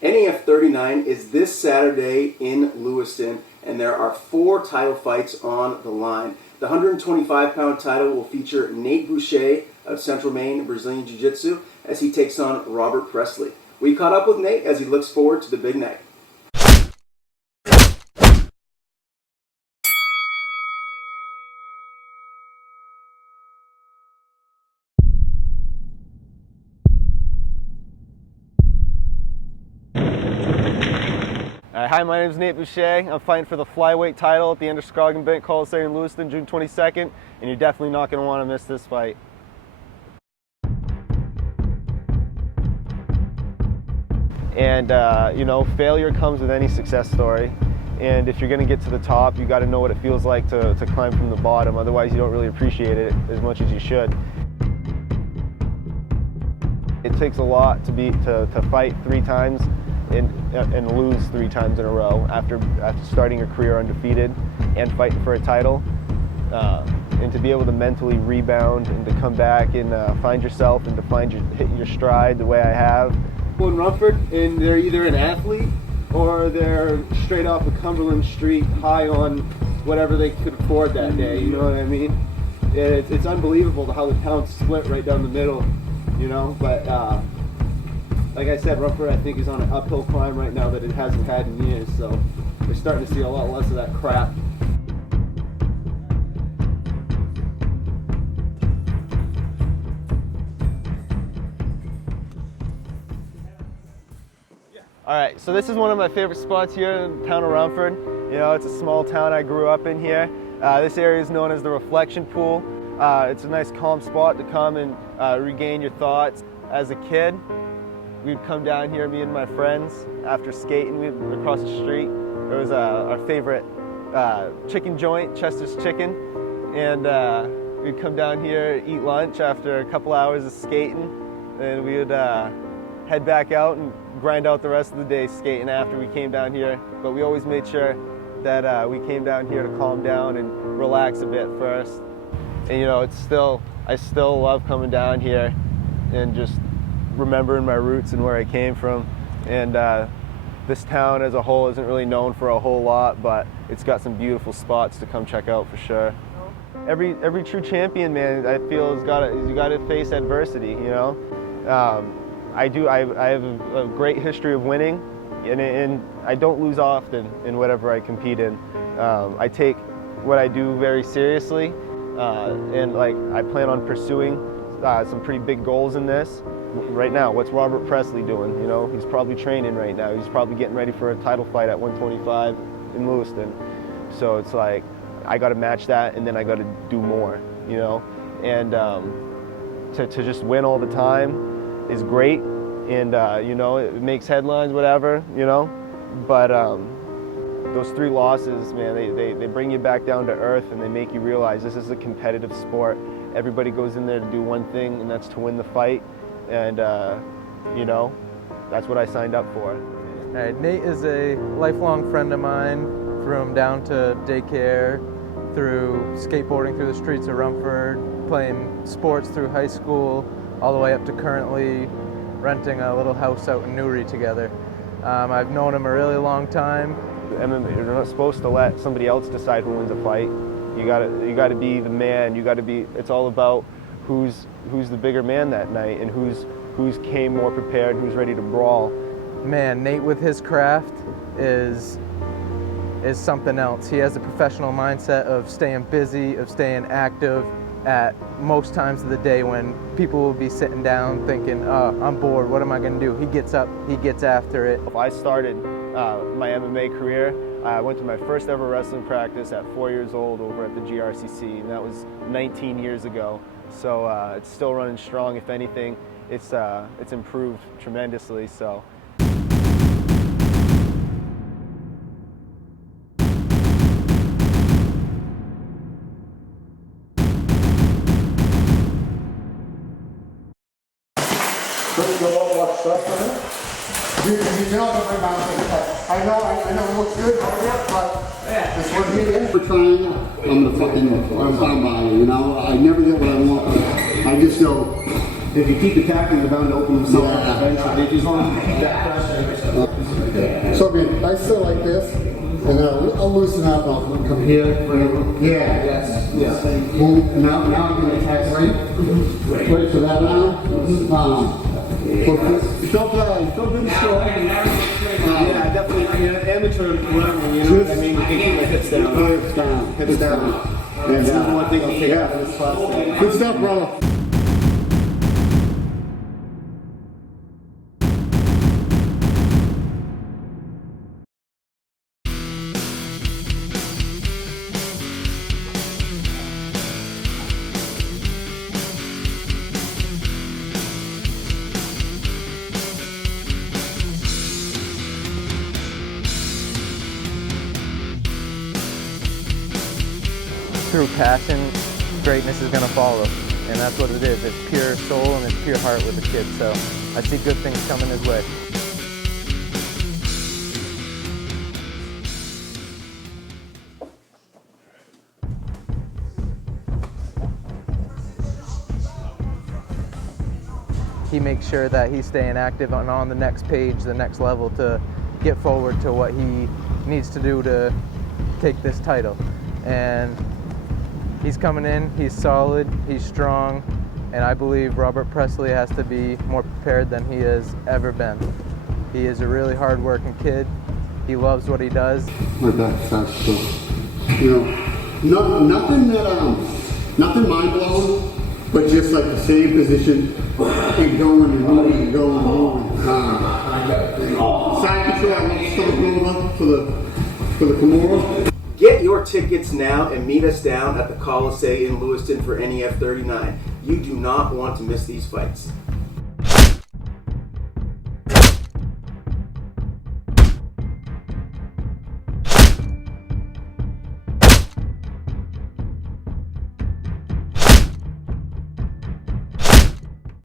NAF 39 is this Saturday in Lewiston, and there are 4 title fights on the line. The 125-pound title will feature Nate Boucher of Central Maine Brazilian Jiu-Jitsu as he takes on Robert Presley. We caught up with Nate as he looks forward to the big night. Hi, my name is Nate Boucher. I'm fighting for the flyweight title at the Androscoggin Bank Coliseum in Lewiston, June 22nd, and you're definitely not going to want to miss this fight. And you know, failure comes with any success story. And if you're going to get to the top, you got to know what it feels like to climb from the bottom. Otherwise, you don't really appreciate it as much as you should. It takes a lot to fight 3 times and lose 3 times in a row after starting a career undefeated and fighting for a title, and to be able to mentally rebound and to come back and find yourself and to hit your stride the way I have. In Rumford, and they're either an athlete or they're straight off of Cumberland Street, high on whatever they could afford that day. You know what I mean? It's unbelievable how the town's split right down the middle. You know, but like I said, Rumford I think is on an uphill climb right now that it hasn't had in years. So we're starting to see a lot less of that crap. All right, so this is one of my favorite spots here in the town of Rumford. You know, it's a small town. I grew up in here. This area is known as the Reflection Pool. It's a nice calm spot to come and regain your thoughts. As a kid, we'd come down here, me and my friends, after skating across the street. There was our favorite chicken joint, Chester's Chicken, and we'd come down here, eat lunch after a couple hours of skating, and we would head back out and grind out the rest of the day skating after we came down here. But we always made sure that we came down here to calm down and relax a bit first. And you know, I still love coming down here and just remembering my roots and where I came from. And this town as a whole isn't really known for a whole lot, but it's got some beautiful spots to come check out for sure. Every true champion, man, I feel you got to face adversity. You know, I have a great history of winning, and I don't lose often in whatever I compete in. I take what I do very seriously, and like I plan on pursuing some pretty big goals in this. Right now, what's Robert Presley doing? You know, he's probably training right now. He's probably getting ready for a title fight at 125 in Lewiston. So it's like I got to match that, and then I got to do more. You know, and to just win all the time is great, and you know, it makes headlines, whatever, you know, but those 3 losses, man, they bring you back down to earth, and they make you realize this is a competitive sport. Everybody goes in there to do one thing, and that's to win the fight, and you know, that's what I signed up for. All right, Nate is a lifelong friend of mine, from down to daycare, through skateboarding through the streets of Rumford, playing sports through high school, all the way up to currently renting a little house out in Newry together. I've known him a really long time. MMA, you're not supposed to let somebody else decide who wins a fight. You gotta be the man. It's all about who's the bigger man that night, and who's came more prepared, who's ready to brawl. Man, Nate with his craft is something else. He has a professional mindset of staying busy, of staying active at most times of the day when people will be sitting down thinking, oh, I'm bored, what am I gonna do? He gets up, he gets after it. I started my MMA career. I went to my first ever wrestling practice at 4 years old over at the GRCC, and that was 19 years ago. So it's still running strong. If anything, it's improved tremendously. So. I know it looks good, but this one here. For trying, I'm gonna fucking, I'm by, you know, I never get what I want. I just go, if you keep attacking, they're bound to open themselves up eventually. If you hold that pressure. So again, I sit like this, and then I'll loosen up, I'll come here, whatever. Yeah. Yes. Yeah. Boom. Now I'm going to attack right to that now. Felt really strong. Yeah, definitely. I mean, amateur running, you know what I mean? You can keep my hips down. Hips down. Hips down. And that's the one thing I'll take out of this class. Good stuff, brother. Through passion, greatness is going to follow. And that's what it is. It's pure soul and it's pure heart with the kid. So I see good things coming his way. He makes sure that he's staying active and on the next page, the next level, to get forward to what he needs to do to take this title. And he's coming in, he's solid, he's strong, and I believe Robert Presley has to be more prepared than he has ever been. He is a really hard-working kid. He loves what he does. My back starts to, nothing mind-blowing, but just like the same position and going and moving and going and moving. Side control, I love stomping over for the Kimura. Get your tickets now and meet us down at the Coliseum in Lewiston for NEF 39. You do not want to miss these fights.